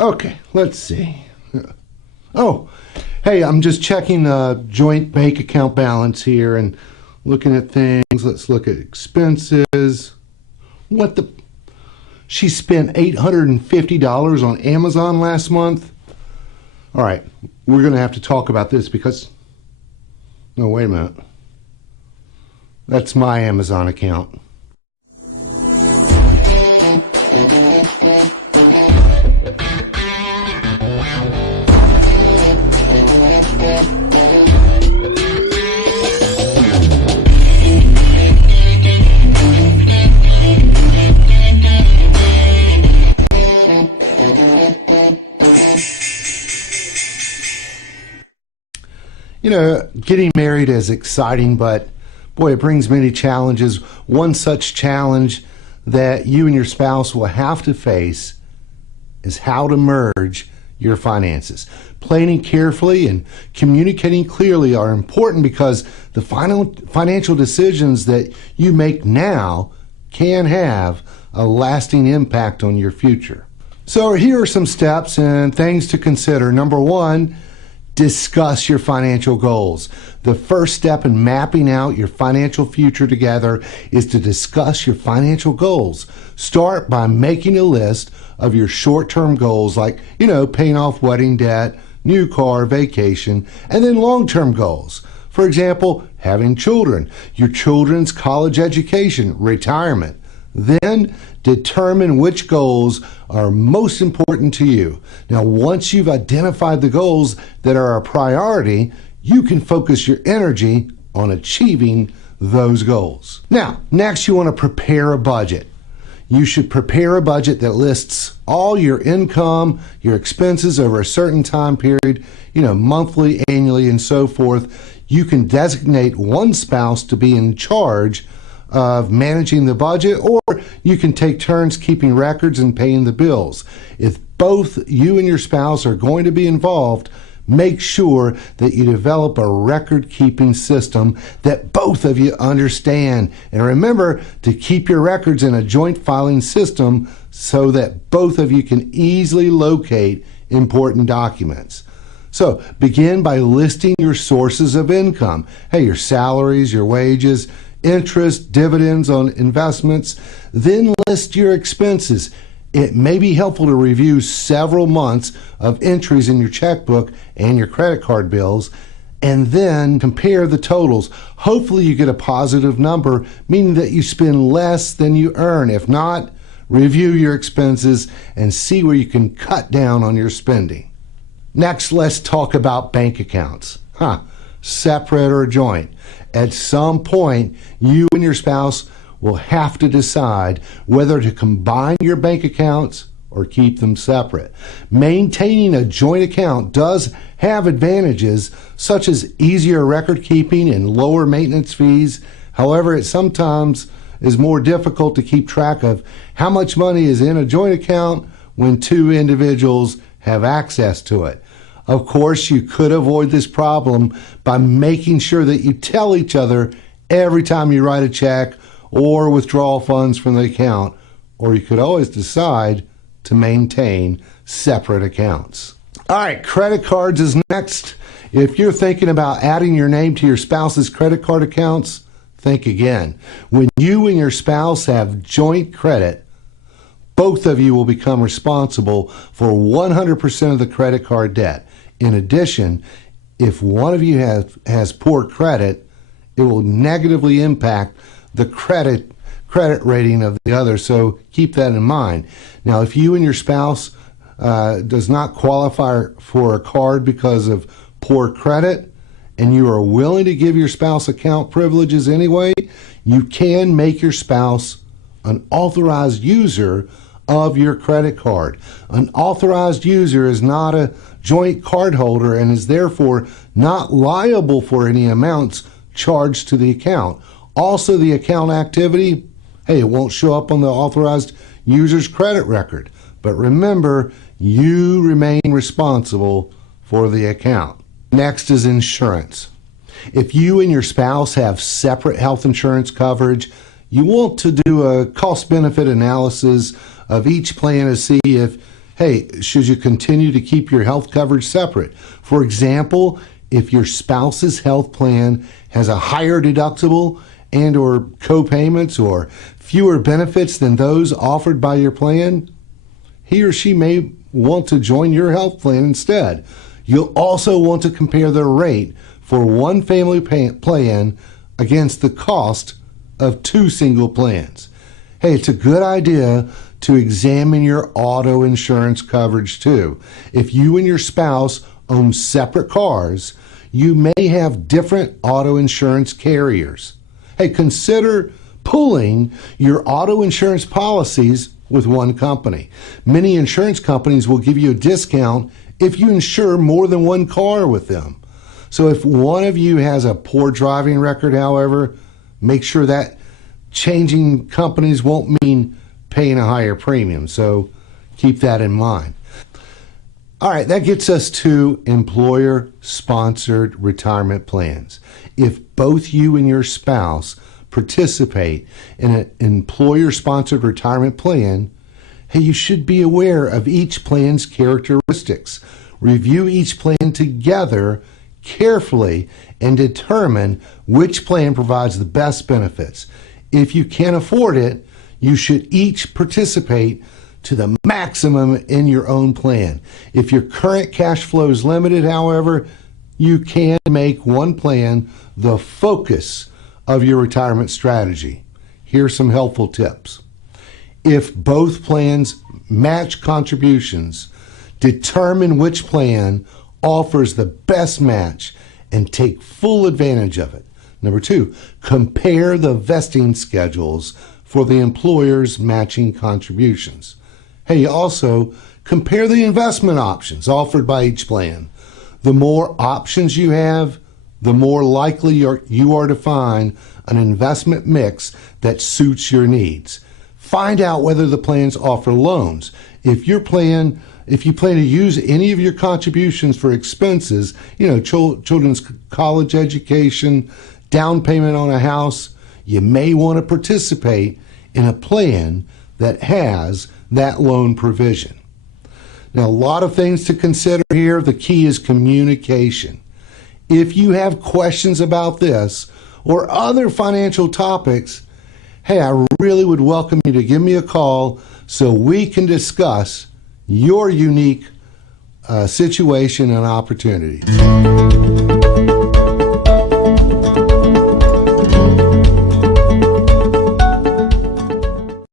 Okay, let's see. Oh, hey, I'm just checking joint bank account balance here and looking at things. Let's look at expenses. What the? She spent $850 on Amazon last month? All right, we're going to have to talk about this because... No, wait a minute. That's my Amazon account. You know, getting married is exciting, but boy, it brings many challenges. One such challenge that you and your spouse will have to face is how to merge your finances. Planning carefully and communicating clearly are important because the financial decisions that you make now can have a lasting impact on your future. So here are some steps and things to consider. Number one, discuss your financial goals. The first step in mapping out your financial future together is to discuss your financial goals. Start by making a list of your short-term goals like, paying off wedding debt, new car, vacation, and then long-term goals. For example, having children, your children's college education, retirement. Then determine which goals are most important to you. Now, once you've identified the goals that are a priority, you can focus your energy on achieving those goals. Now, next you want to prepare a budget. You should prepare a budget that lists all your income, your expenses over a certain time period, monthly, annually, and so forth. You can designate one spouse to be in charge of managing the budget, or you can take turns keeping records and paying the bills. If both you and your spouse are going to be involved, make sure that you develop a record-keeping system that both of you understand. And remember to keep your records in a joint filing system so that both of you can easily locate important documents. So begin by listing your sources of income. Hey, your salaries, your wages, interest, dividends on investments. Then list your expenses. It may be helpful to review several months of entries in your checkbook and your credit card bills, and then compare the totals. Hopefully you get a positive number, meaning that you spend less than you earn. If not, review your expenses and see where you can cut down on your spending. Next, let's talk about bank accounts. Separate or joint. At some point, you and your spouse will have to decide whether to combine your bank accounts or keep them separate. Maintaining a joint account does have advantages such as easier record keeping and lower maintenance fees. However, it sometimes is more difficult to keep track of how much money is in a joint account when two individuals have access to it. Of course, you could avoid this problem by making sure that you tell each other every time you write a check or withdraw funds from the account, or you could always decide to maintain separate accounts. All right, credit cards is next. If you're thinking about adding your name to your spouse's credit card accounts, think again. When you and your spouse have joint credit, both of you will become responsible for 100% of the credit card debt. In addition, if one of you has poor credit, it will negatively impact the credit rating of the other, so keep that in mind. Now, if you and your spouse does not qualify for a card because of poor credit, and you are willing to give your spouse account privileges anyway, you can make your spouse an authorized user of your credit card. An authorized user is not a joint card holder and is therefore not liable for any amounts charged to the account. Also, the account activity, it won't show up on the authorized user's credit record. But remember, you remain responsible for the account. Next is insurance. If you and your spouse have separate health insurance coverage, you want to do a cost-benefit analysis of each plan to see if, Hey, should you continue to keep your health coverage separate? For example, if your spouse's health plan has a higher deductible and or co-payments or fewer benefits than those offered by your plan, he or she may want to join your health plan instead. You'll also want to compare the rate for one family plan against the cost of two single plans. Hey, it's a good idea to examine your auto insurance coverage too. If you and your spouse own separate cars, you may have different auto insurance carriers. Hey, consider pooling your auto insurance policies with one company. Many insurance companies will give you a discount if you insure more than one car with them. So if one of you has a poor driving record, however, make sure that changing companies won't mean paying a higher premium. So keep that in mind. All right, that gets us to employer-sponsored retirement plans. If both you and your spouse participate in an employer-sponsored retirement plan, hey, you should be aware of each plan's characteristics. Review each plan together carefully and determine which plan provides the best benefits. If you can't afford it, you should each participate to the maximum in your own plan. If your current cash flow is limited, however, you can make one plan the focus of your retirement strategy. Here's some helpful tips. If both plans match contributions, determine which plan offers the best match and take full advantage of it. Number two, compare the vesting schedules for the employer's matching contributions. Hey, also compare the investment options offered by each plan. The more options you have, the more likely you are to find an investment mix that suits your needs. Find out whether the plans offer loans. If you plan to use any of your contributions for expenses, children's college education, down payment on a house, you may want to participate in a plan that has that loan provision. Now, a lot of things to consider here. The key is communication. If you have questions about this or other financial topics, hey, I really would welcome you to give me a call so we can discuss your unique situation and opportunities.